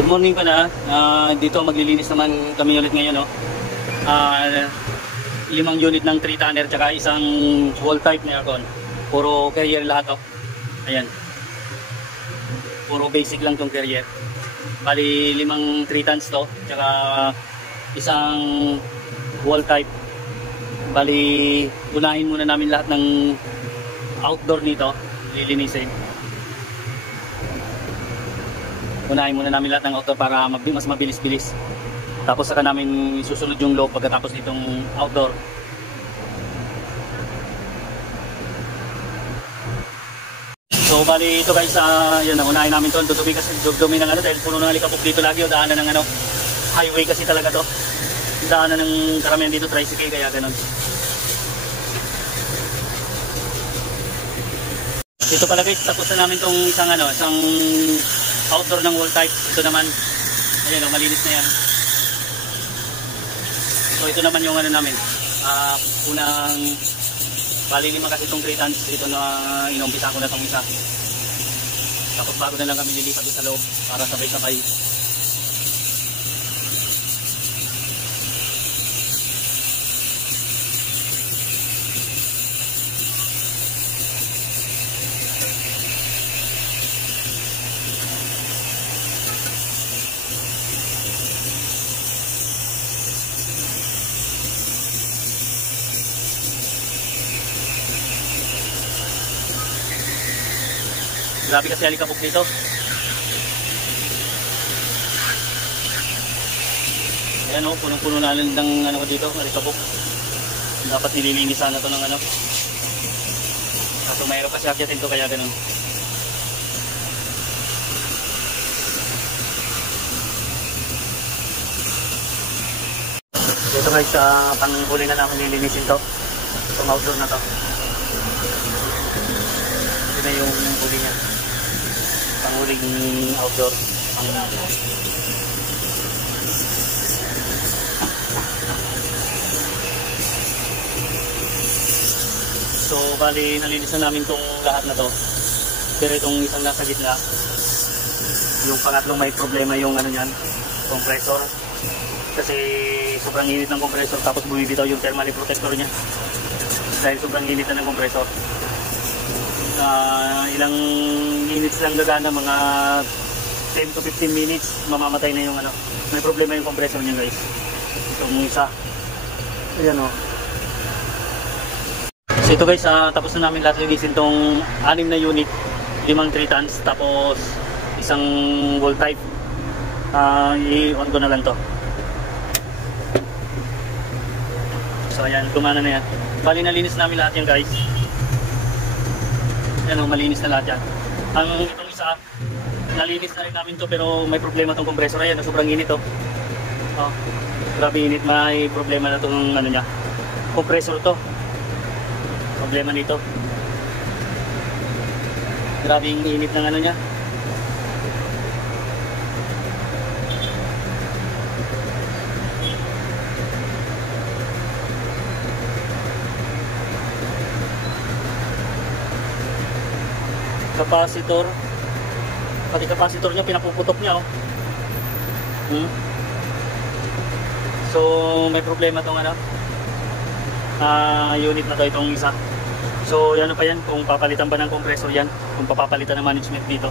Good morning pala. Dito maglilinis naman kami ulit ngayon, no. 5 unit ng 3 tonner tsaka isang wall type na aircon. Puro carrier lahat, oh. Ayan. Puro basic lang tong carrier. Bali 5 3 tons to tsaka isang wall type. Bali unahin muna namin lahat ng outdoor nito, lilinisin. Unahin muna namin lahat ng outdoor para mas mabilis-bilis. Tapos saka namin susunod yung loob pagkatapos nitong outdoor. So bali ito guys, yan, unahin namin to. Dudumi kasi dudumi ng ano dahil puno ng alikabok dito lagi. O daanan ng ano, highway kasi talaga to. Daanan ng karamihan dito, tricycle, kaya ganun. Ito pala guys, tapos na namin tong isang ano, isang outdoor ng wall type. Ito naman, ayan o, malinis na yan. So ito naman yung ano namin, unang bali 5 kasi itong 3 tons. Ito na inumpisa ko na itong isa. Tapos bago na lang kami lilipat sa loob para sabay-sabay. Grabe kasi alikabok dito. Ayan o, punong-puno na lang ng ano dito, alikabok. Dapat nililinis sana to ng ano. Kaso mayroon kasi akyatin to kaya ganun. Dito guys, panghuli na namin nilinisin to. Itong outdoor na to. Ito na yung huli niya. Panghuling outdoor. So bali nalinis na namin tong lahat na to. Pero itong isang nasa gitna, yung pangatlong may problema yung ano niyan, compressor. Kasi sobrang init ng compressor tapos bumibitaw yung thermal protector niya. Dahil sobrang init na ng compressor. Ilang minutes lang gagana, mga 10 to 15 minutes mamamatay na yung ano, may problema yung compressor niya guys. So yung isa, ayan o. So ito guys, tapos na namin lahat linisin tong 6 na unit, 5 3 tons, tapos isang wall type. I-on ko na lang to. So ayan, gumana na yan. Bali nalinis namin lahat yan guys. Yan o, malinis na lahat yan. Ang itong isa, nalinis na rin namin to pero may problema tong compressor. Ayan, sobrang init to. Oh, grabe init, may problema na tong ano niya, compressor to. Problema nito. Grabe yung init ng ano niya. Capacitor, pati capacitor niya pinapuputok niya oh. So may problema tong ano, unit na to, itong isa. So yan pa yan, kung papalitan ba ng compressor yan, kung papapalitan ng management dito.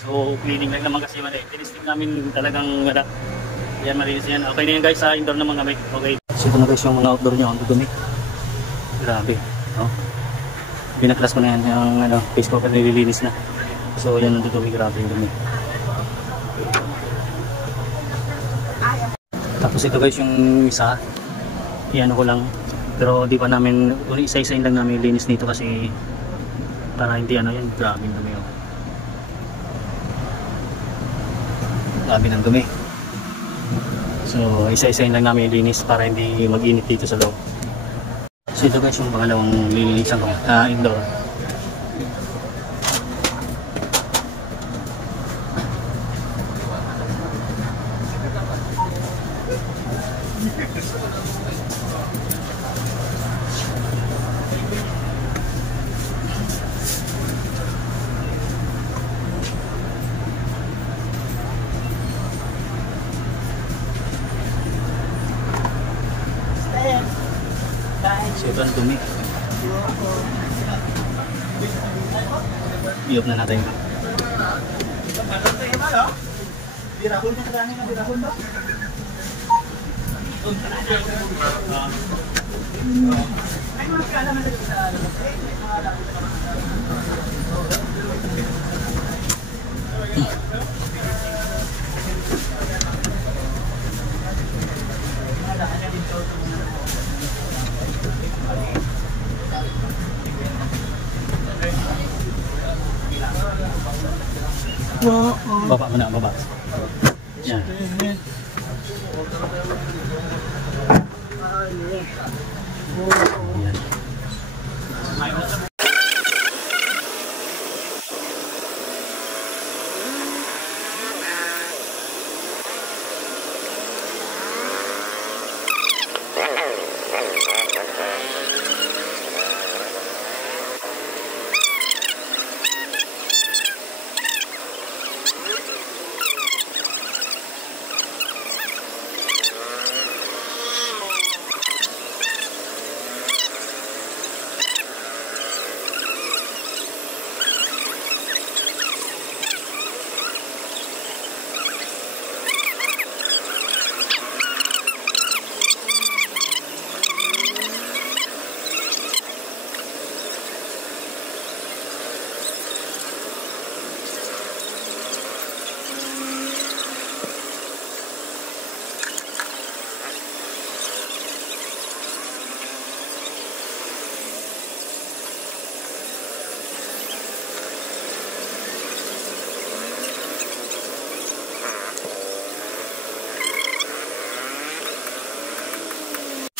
So cleaning lang naman kasi man eh, tinisting namin talagang wala. Yan, malinis yan. Okay na yan guys, indoor naman kami. Okay, so ito na guys yung mga outdoor niya, ang dudumi. Grabe, oh. Pinaklas ko na yan, yung ano, face cover nililinis na. So yan ang dudumi, grabe yung dumi. Tapos ito guys yung isa, iyan ko lang. Pero di pa namin, isa-isain lang namin linis nito kasi para hindi ano yan, grabe yung dumi. Oh. Grabe ng dumi. So isa-isain lang namin linis para hindi mag-init dito sa loob. So ito guys yung pangalawang lilinisan ko, indoor. Sobrang dumi. I-off na natin. Baba mo na, baba. Yan. Yan.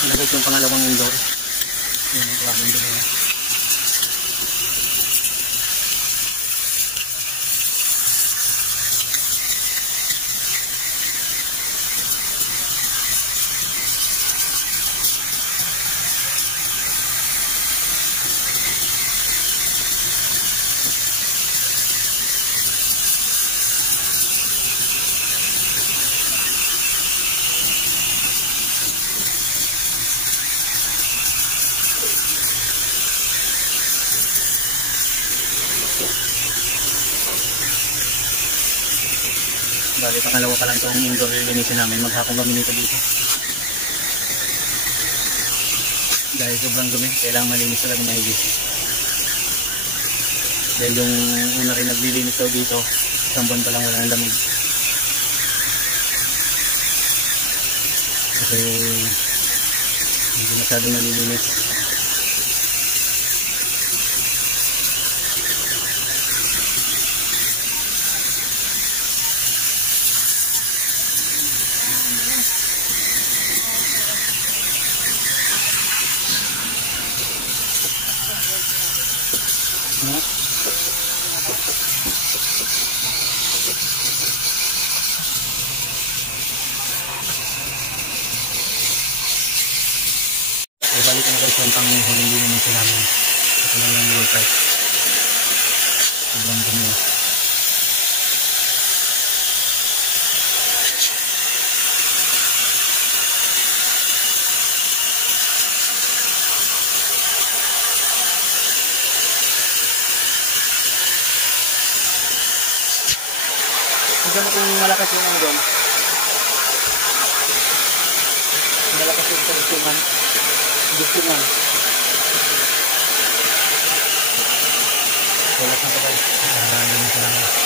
Nalagay yung pangalawang indoor. Yan ang klaseng indoor nila. Bali, pangalawa pa lang itong indoor linisin namin. Maghapon kami nito dito. Dahil sobrang dumi, kailangan malinis talaga maigis. Dahil yung una rin naglilinis daw dito, isang buwan pa lang wala ng lamig. Kasi hindi masyadong nalilinis. Ibalik na guys yung panghuling din naman sila namin. Ito lang yung roll pipe. Sobrang dumi. Diyan kung malakas yung ano doon. Malakas yung konsuman. Konsuman. Wala na pa guys. Nararamdaman ko lang.